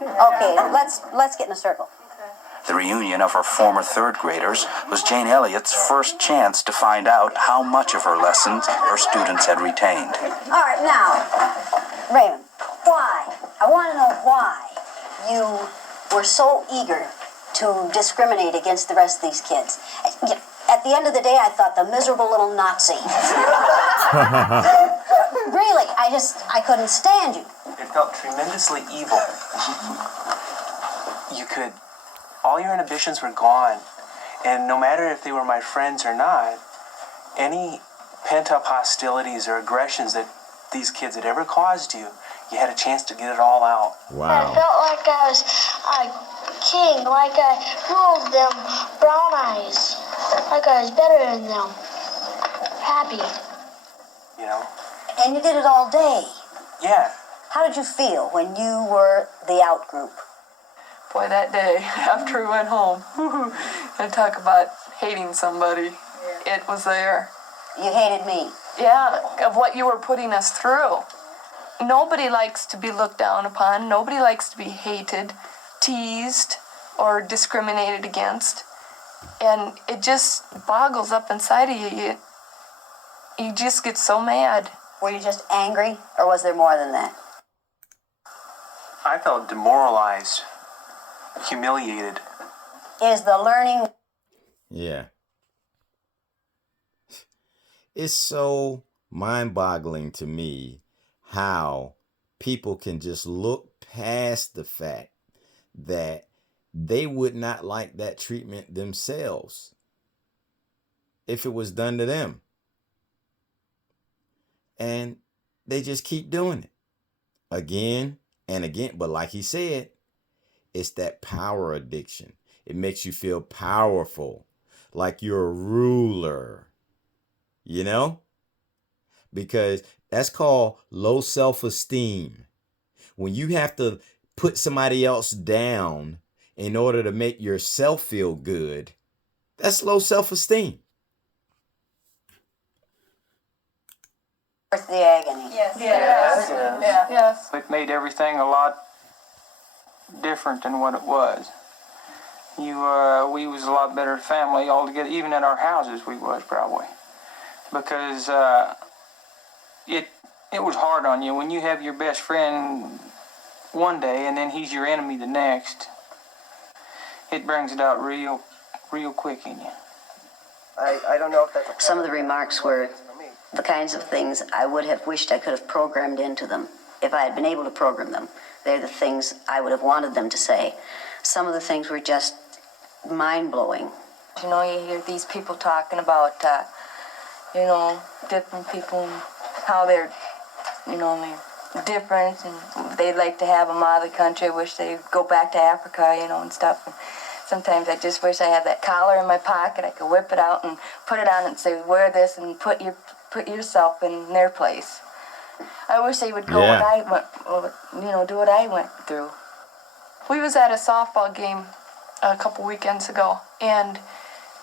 Okay, let's get in a circle. The reunion of her former third graders was Jane Elliott's first chance to find out how much of her lessons her students had retained. All right, now, Raymond, why? I want to know why you were so eager to discriminate against the rest of these kids. At the end of the day, I thought the miserable little Nazi. Really, I couldn't stand you. It felt tremendously evil. All your inhibitions were gone. And no matter if they were my friends or not, any pent-up hostilities or aggressions that these kids had ever caused you, you had a chance to get it all out. Wow. I felt like I was a king, like I ruled them brown eyes, like I was better than them. Happy. You know? And you did it all day. Yeah. How did you feel when you were the out group? Boy, that day, after we went home, and talk about hating somebody, it was there. You hated me. Yeah, of what you were putting us through. Nobody likes to be looked down upon. Nobody likes to be hated, teased, or discriminated against. And it just boggles up inside of you. You just get so mad. Were you just angry, or was there more than that? I felt demoralized, humiliated. Is the learning... Yeah. It's so mind-boggling to me how people can just look past the fact that they would not like that treatment themselves if it was done to them. And they just keep doing it again and again. But like he said, it's that power addiction. It makes you feel powerful, like you're a ruler, you know? Because that's called low self-esteem. When you have to put somebody else down in order to make yourself feel good, that's low self-esteem. Worth the agony. Yes. Yes. Yeah. Yes. It made everything a lot different than what it was. We was a lot better family altogether. Even in our houses, we was probably, because it was hard on you when you have your best friend one day and then he's your enemy the next. It brings it out real quick in you. I don't know if that's... Some of the remarks were the kinds of things I would have wished I could have programmed into them. If I had been able to program them, they're the things I would have wanted them to say. Some of the things were just mind-blowing. You know, you hear these people talking about, different people, and how they're, they're different, and they'd like to have them out of the country. I wish they'd go back to Africa, and stuff. And sometimes I just wish I had that collar in my pocket. I could whip it out and put it on and say, wear this and put yourself in their place. I wish they would go what I went, do what I went through. We was at a softball game a couple weekends ago, and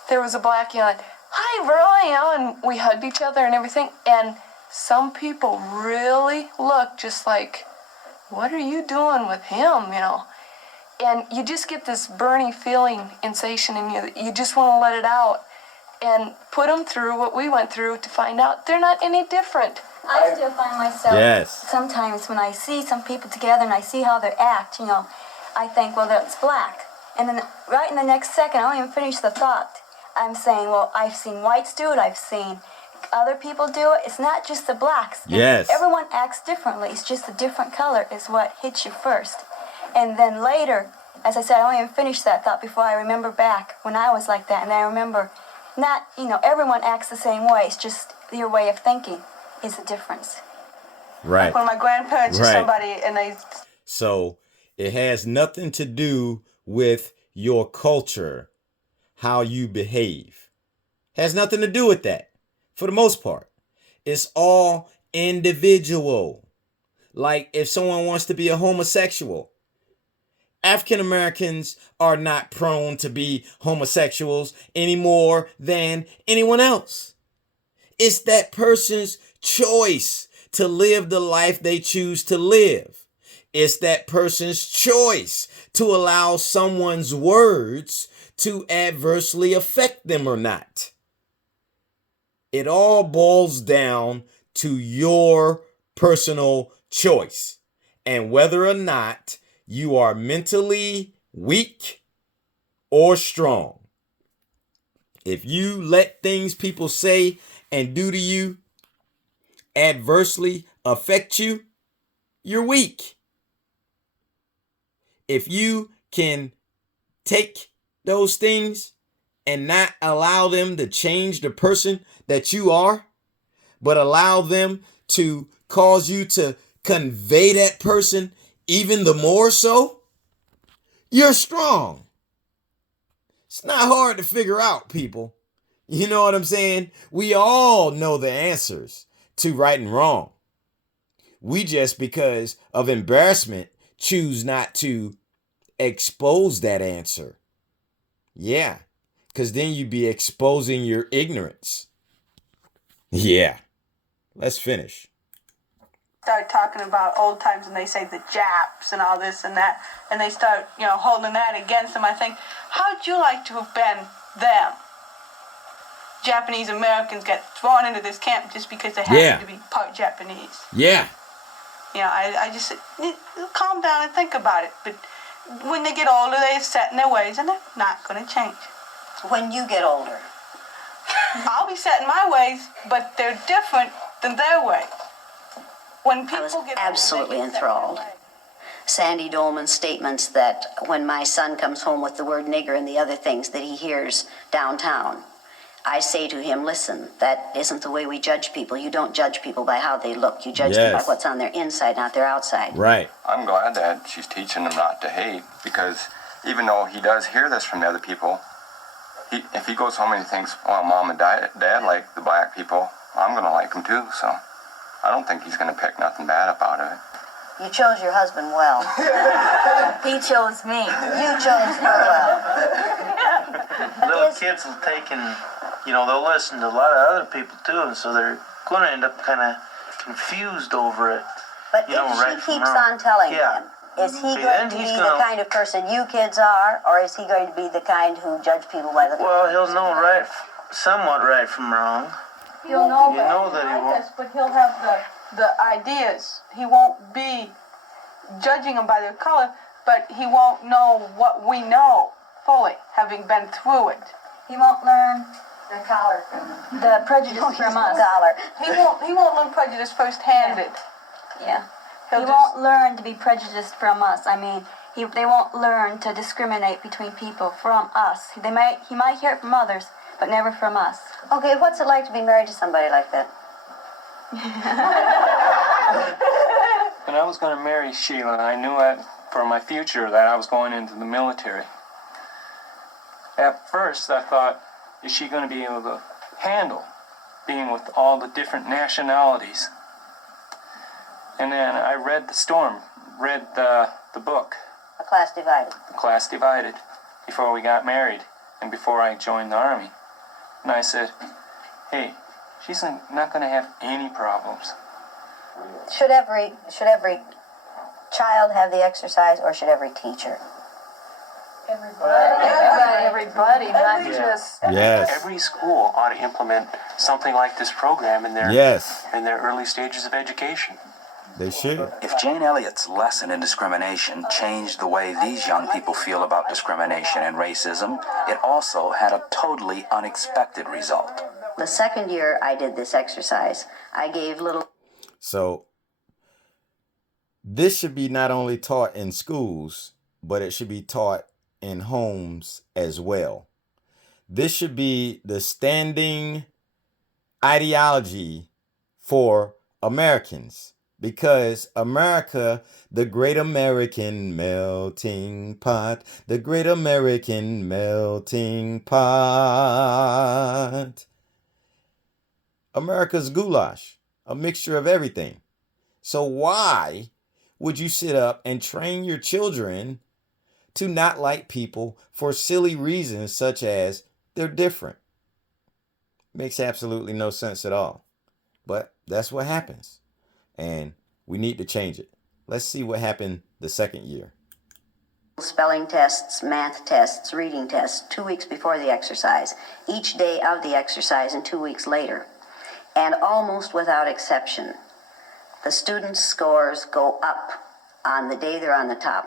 there was a black yelling, "Hi, bro," and we hugged each other and everything, and some people really looked just like, what are you doing with him, And you just get this burning feeling, sensation in you that you just want to let it out and put them through what we went through to find out they're not any different. I still find myself sometimes when I see some people together and I see how they act, I think, well, that's black. And then right in the next second, I don't even finish the thought. I'm saying, well, I've seen whites do it. I've seen other people do it. It's not just the blacks. Yes. Everyone acts differently. It's just a different color is what hits you first. And then later, as I said, I don't even finish that thought before I remember back when I was like that. And I remember not, everyone acts the same way. It's just your way of thinking is the difference. Right. Like when my grandparents or somebody, and they... So it has nothing to do with your culture, how you behave. Has nothing to do with that, for the most part. It's all individual. Like if someone wants to be a homosexual, African Americans are not prone to be homosexuals any more than anyone else. It's that person's choice to live the life they choose to live. It's that person's choice to allow someone's words to adversely affect them or not. It all boils down to your personal choice and whether or not you are mentally weak or strong. If you let things people say and do to you adversely affect you, you're weak. If you can take those things and not allow them to change the person that you are, but allow them to cause you to convey that person even the more so, you're strong. It's not hard to figure out, people. You know what I'm saying? We all know the answers to right and wrong. We just, because of embarrassment, choose not to expose that answer. Yeah, because then you'd be exposing your ignorance. Yeah, let's finish. Start talking about old times and they say the Japs and all this and that, and they start, holding that against them. I think, how'd you like to have been them? Japanese Americans get thrown into this camp just because they happen to be part Japanese. Yeah. I just said, calm down and think about it. But when they get older, they're set in their ways and they're not going to change. When you get older, I'll be set in my ways, but they're different than their ways. When people I was get absolutely older, they get set in their enthralled. ways. Sandy Dolman's statements that when my son comes home with the word nigger and the other things that he hears downtown, I say to him, listen, that isn't the way we judge people. You don't judge people by how they look. You judge them by what's on their inside, not their outside. Right. I'm glad that she's teaching him not to hate, because even though he does hear this from the other people, if he goes home and he thinks, well, Mom and Dad like the black people, I'm going to like them too, so I don't think he's going to pick nothing bad about it. You chose your husband well. He chose me. You chose her well. Little kids will take and, they'll listen to a lot of other people too, and so they're going to end up kind of confused over it. But if she keeps on telling him, is he going to be the kind of person you kids are, or is he going to be the kind who judge people by the... Well, he'll know somewhat right from wrong. He'll know You know that he won't. but he'll have the ideas. He won't be judging them by their color, but he won't know what we know fully, having been through it. He won't learn The collar. the prejudice from us. He won't learn prejudice first-handed. Yeah. He'll He just- won't learn to be prejudiced from us. I mean, they won't learn to discriminate between people from us. He might hear it from others, but never from us. Okay, what's it like to be married to somebody like that? When I was going to marry Sheila, I knew for my future that I was going into the military. At first, I thought, is she going to be able to handle being with all the different nationalities? And then I read the book, A Class Divided. The Class Divided, before we got married and before I joined the Army. And I said, hey, she's not going to have any problems. Should every child have the exercise, or should every teacher? Everybody, not just. Yes. Every school ought to implement something like this program in their early stages of education. They should. If Jane Elliott's lesson in discrimination changed the way these young people feel about discrimination and racism, it also had a totally unexpected result. The second year I did this exercise, I gave little... So, this should be not only taught in schools, but it should be taught in homes as well. This should be the standing ideology for Americans, because America, the great American melting pot, the great American melting pot. America's goulash, a mixture of everything. So why would you sit up and train your children to not like people for silly reasons such as they're different? Makes absolutely no sense at all. But that's what happens. And we need to change it. Let's see what happened the second year. Spelling tests, math tests, reading tests 2 weeks before the exercise, each day of the exercise and 2 weeks later. And almost without exception, the students' scores go up on the day they're on the top,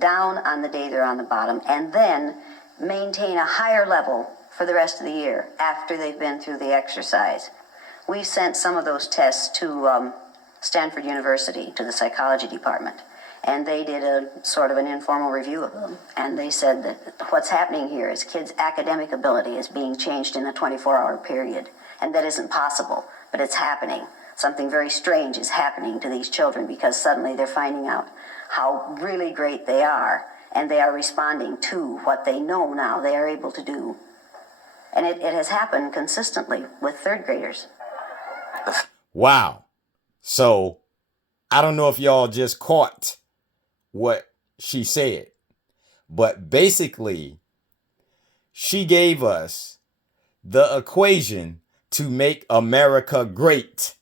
down on the day they're on the bottom, and then maintain a higher level for the rest of the year after they've been through the exercise. We sent some of those tests to Stanford University, to the psychology department, and they did a sort of an informal review of them. And they said that what's happening here is kids' academic ability is being changed in a 24-hour period. And that isn't possible, but it's happening. Something very strange is happening to these children because suddenly they're finding out how really great they are, and they are responding to what they know now they are able to do. And it has happened consistently with third graders. Wow. So I don't know if y'all just caught what she said, but basically she gave us the equation to make America great.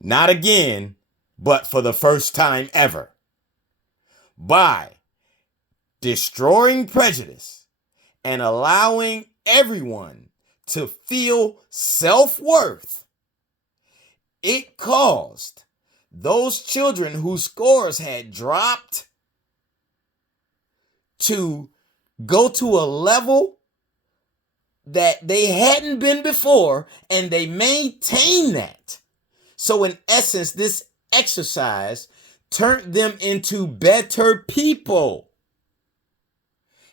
Not again, but for the first time ever. By destroying prejudice and allowing everyone to feel self-worth, it caused those children whose scores had dropped to go to a level that they hadn't been before, and they maintained that. So in essence, this exercise turned them into better people,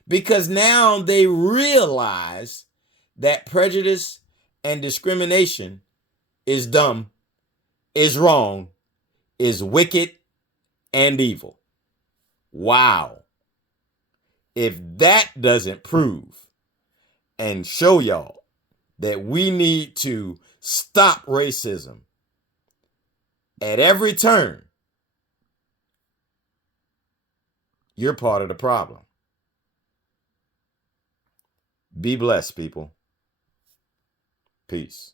because now they realize that prejudice and discrimination is dumb, is wrong, is wicked and evil. Wow. If that doesn't prove and show y'all that we need to stop racism at every turn, you're part of the problem. Be blessed, people. Peace.